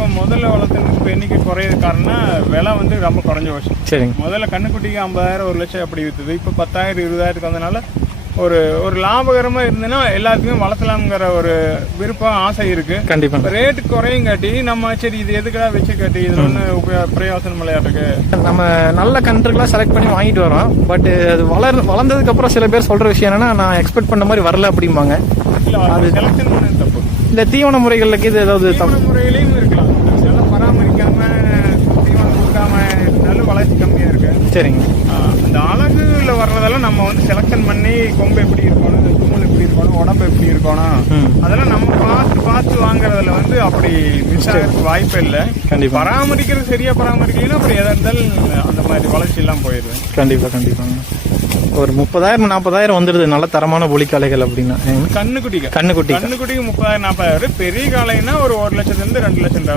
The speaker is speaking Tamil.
இப்போ முதல்ல வளர்த்துன்னு இப்போ எண்ணிக்கை குறையிறது காரணம் விலை வந்து ரொம்ப குறைஞ்ச வருஷம். சரிங்க. முதல்ல கண்ணுக்குட்டிக்கு 50,000 1 லட்சம் அப்படி விற்றுது. இப்போ 10,000 20,000 வந்ததுனால ஒரு லாபகரமாக இருந்ததுன்னா எல்லாத்துக்குமே வளர்த்தலாம்ங்கிற ஒரு விருப்பம் ஆசை இருக்குது. கண்டிப்பாக. ரேட்டு குறையும் காட்டி நம்ம சரி இது எதுக்கடா வச்சு காட்டி இதில் ஒன்று பிரயோசனம் இருக்கு. நம்ம நல்ல கன்றுகளாக செலக்ட் பண்ணி வாங்கிட்டு வரோம். பட் அது வளர்ந்ததுக்கப்புறம் சில பேர் சொல்கிற விஷயம் என்னன்னா நான் எக்ஸ்பெக்ட் பண்ண மாதிரி வரல அப்படிம்பாங்க. இல்லை அது செலக்ஷன் பண்ணது தப்பு. இந்த தீவன முறைகளுக்கு இது ஏதாவது தீவன முறைகளையும் இருக்கலாம். நல்லா பராமரிக்காமல் தீவனம் கொடுக்காம நல்ல வளர்ச்சி கம்மியாக இருக்கு. சரிங்க. அந்த அழகுல வர்றதெல்லாம் நம்ம வந்து செலக்ஷன் பண்ணி கொம்பு எப்படி இருக்கணும், தும்மல் எப்படி இருக்கணும், உடம்பு எப்படி இருக்கணும், அதெல்லாம் நம்ம பார்த்து வாங்குறதுல வந்து அப்படி மிஸ் ஆகிறதுக்கு வாய்ப்பே இல்லை. கண்டிப்பாக. பராமரிக்கிறது சரியா பராமரிக்கலாம், அப்புறம் எதா இருந்தாலும் அந்த மாதிரி வளர்ச்சி எல்லாம் போயிடுது. கண்டிப்பாங்க. ஒரு 30,000 40,000 வந்துடுது நல்ல தரமான பொலிக்காளைகள் அப்படின்னா. கண்ணுக்குட்டிக்கு 30,000 40,000. பெரிய காளைன்னா ஒரு 1 லட்சத்துல இருந்து 2 லட்சம்